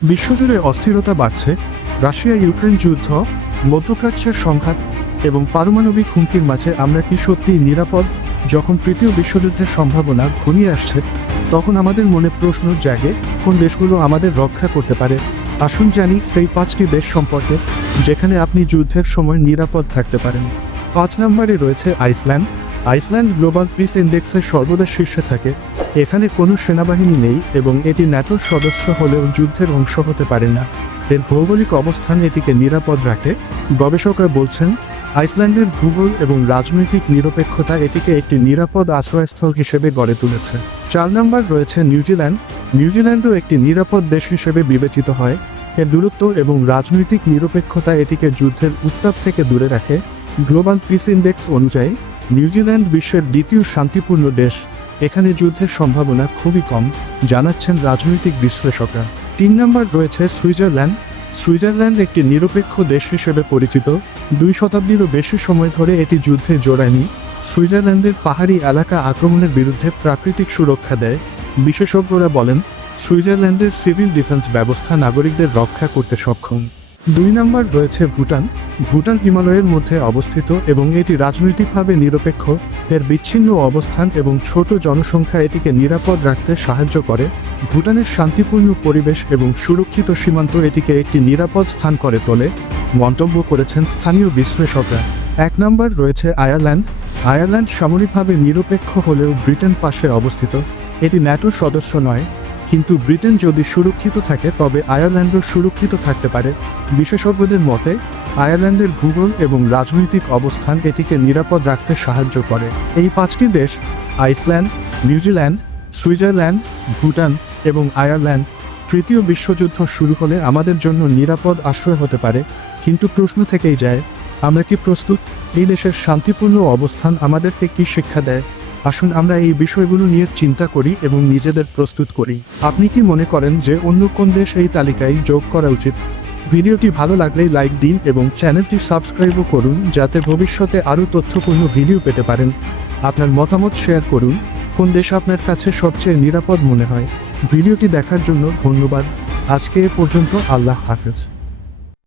বিশ্বজুড়ে অস্থিরতা বাড়ছে। রাশিয়া ইউক্রেন যুদ্ধ, মধ্যপ্রাচ্যের সংঘাত এবং পারমাণবিক হুমকির মাঝে আমরা কি সত্যিই নিরাপদ? যখন তৃতীয় বিশ্বযুদ্ধের সম্ভাবনা ঘনিয়ে আসছে, তখন আমাদের মনে প্রশ্ন জাগে, কোন দেশগুলো আমাদের রক্ষা করতে পারে? আসুন জানি সেই 5টি দেশ সম্পর্কে যেখানে আপনি যুদ্ধের সময় নিরাপদ থাকতে পারেন। 5 নম্বরে রয়েছে আইসল্যান্ড। আইসল্যান্ড গ্লোবাল পিস ইন্ডেক্সের সর্বদা শীর্ষে থাকে। এখানে কোনো সেনাবাহিনী নেই এবং এটি ন্যাটোর সদস্য হলেও যুদ্ধের অংশ হতে পারে না। এর ভৌগোলিক অবস্থান এটিকে নিরাপদ রাখে। গবেষকরা বলছেন, আইসল্যান্ডের ভূগোল এবং রাজনৈতিক নিরপেক্ষতা এটিকে একটি নিরাপদ আশ্রয়স্থল হিসেবে গড়ে তুলেছে। 4 নম্বর রয়েছে নিউজিল্যান্ড। নিউজিল্যান্ডও একটি নিরাপদ দেশ হিসেবে বিবেচিত হয়। এর দূরত্ব এবং রাজনৈতিক নিরপেক্ষতা এটিকে যুদ্ধের উত্তাপ থেকে দূরে রাখে। গ্লোবাল পিস ইন্ডেক্স অনুযায়ী নিউজিল্যান্ড বিশ্বের দ্বিতীয় শান্তিপূর্ণ দেশ। এখানে যুদ্ধের সম্ভাবনা খুবই কম, জানাচ্ছেন রাজনৈতিক বিশ্লেষকরা। 3 নম্বর রয়েছে সুইজারল্যান্ড। সুইজারল্যান্ড একটি নিরপেক্ষ দেশ হিসেবে পরিচিত। 2 শতাব্দীরও বেশি সময় ধরে এটি যুদ্ধে জড়ায়নি। সুইজারল্যান্ডের পাহাড়ি এলাকা আক্রমণের বিরুদ্ধে প্রাকৃতিক সুরক্ষা দেয়। বিশেষজ্ঞরা বলেন, সুইজারল্যান্ডের সিভিল ডিফেন্স ব্যবস্থা নাগরিকদের রক্ষা করতে সক্ষম। 2 নম্বর রয়েছে ভুটান। ভুটান হিমালয়ের মধ্যে অবস্থিত এবং এটি রাজনৈতিকভাবে নিরপেক্ষ। এর বিচ্ছিন্ন অবস্থান এবং ছোট জনসংখ্যা এটিকে নিরাপদ রাখতে সাহায্য করে। ভুটানের শান্তিপূর্ণ পরিবেশ এবং সুরক্ষিত সীমান্ত এটিকে একটি নিরাপদ স্থান করে তোলে, মন্তব্য করেছেন স্থানীয় বিশ্লেষকরা। 1 নম্বর রয়েছে আয়ারল্যান্ড। আয়ারল্যান্ড সামরিকভাবে নিরপেক্ষ হলেও ব্রিটেন পাশে অবস্থিত। এটি ন্যাটোর সদস্য নয়, কিন্তু ব্রিটেন যদি সুরক্ষিত থাকে তবে আয়ারল্যান্ডও সুরক্ষিত থাকতে পারে। বিশেষজ্ঞদের মতে, আয়ারল্যান্ডের ভূগোল এবং রাজনৈতিক অবস্থান এটিকে নিরাপদ রাখতে সাহায্য করে। এই 5টি দেশ, আইসল্যান্ড, নিউজিল্যান্ড, সুইজারল্যান্ড, ভুটান এবং আয়ারল্যান্ড, তৃতীয় বিশ্বযুদ্ধ শুরু হলে আমাদের জন্য নিরাপদ আশ্রয় হতে পারে। কিন্তু প্রশ্ন থেকেই যায়, আমরা কি প্রস্তুত? এই দেশের শান্তিপূর্ণ অবস্থান আমাদেরকে কি শিক্ষা দেয়? আসুন আমরা এই বিষয়গুলো নিয়ে চিন্তা করি এবং নিজেদের প্রস্তুত করি। আপনি কি মনে করেন যে অন্য কোন দেশ এই তালিকায় যোগ করা উচিত? ভিডিওটি ভালো লাগলে লাইক দিন এবং চ্যানেলটি সাবস্ক্রাইবও করুন, যাতে ভবিষ্যতে আরও তথ্যপূর্ণ ভিডিও পেতে পারেন। আপনার মতামত শেয়ার করুন, কোন দেশ আপনার কাছে সবচেয়ে নিরাপদ মনে হয়। ভিডিওটি দেখার জন্য ধন্যবাদ। আজকে এ পর্যন্ত। আল্লাহ হাফেজ।